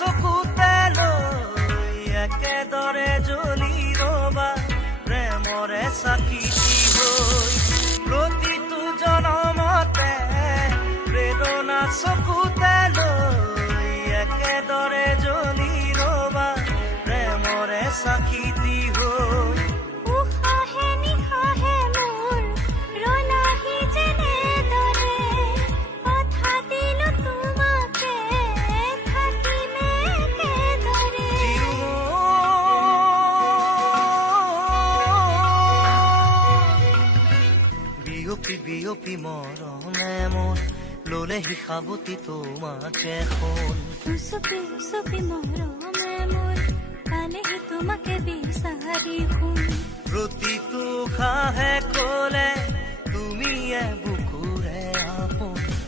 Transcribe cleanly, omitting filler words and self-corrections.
চকুতে লৈ একেদৰে জ্বলি ৰবা প্ৰেমৰে চাকি হৈ প্ৰতিটো জনমতে প্ৰেৰণা চকুতে লৈ একেদৰে জ্বলি ৰবা প্ৰেমৰে চাকি হৈ উশাহে নিশাহে মোৰ ৰলাহি যেনেদৰে কথা দিলো তোমাকে থাকিমে একেদৰে বিয়পি বিয়পি মৰমে মোৰ ললেহি সাৱতি তোমাকে সোণ উচপি উচপি মৰমে মোৰ পালেহি তোমাকে বিচাৰি শুন প্ৰতিটো খাহে কলে তুমিয়ে